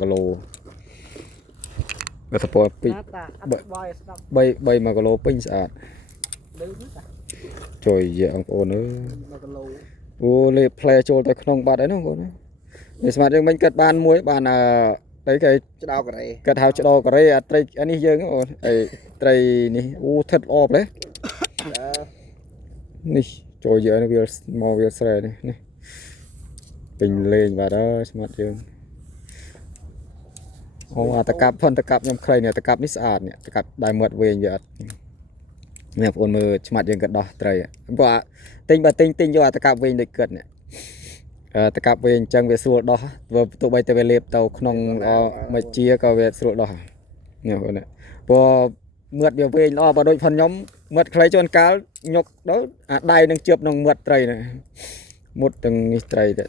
គីឡូបើស្ពតពី3 1គីឡូពេញស្អាតជួយយាបងប្អូនអើយអូលេផ្លែចូលទៅក្នុងបាត់អីនោះបងប្អូននេះស្មាតយើងមិញកាត់បានមួយបានត្រីគេច្ដោការ៉េកាត់ហៅច្ដោការ៉េអាត្រីអានេះយើងបងប្អូនអីត្រីនេះអូថិតល្អប្រេះនេះចូលយកនេះវាមកវាស្រែនេះពេញលេងបាទអើយស្មាតយើងអូអាតកាប់ផុនតកាប់ខ្ញុំខ្លីនេះតកាប់នេះស្អាតនេះតកាប់ដែរមាត់វែងវាអត់នេះបងប្អូនមើលឆ្មាត់យើងក៏ដោះត្រីព្រោះទិញបើទិញយកអាតកាប់វែងដូចគិតនេះតកាប់វែងអញ្ចឹងវាស្រួលដោះទោះបីតែវាលេបទៅក្នុងមកជាក៏វាស្រួលដោះនេះបងប្អូនព្រោះមាត់វាវែងល្អបើដូចផុនខ្ញុំមាត់ខ្លីជួនកាលញុកដល់អាដៃនឹងជឿបក្នុងមាត់ត្រីនេះមុតទាំងនេះត្រីទៅ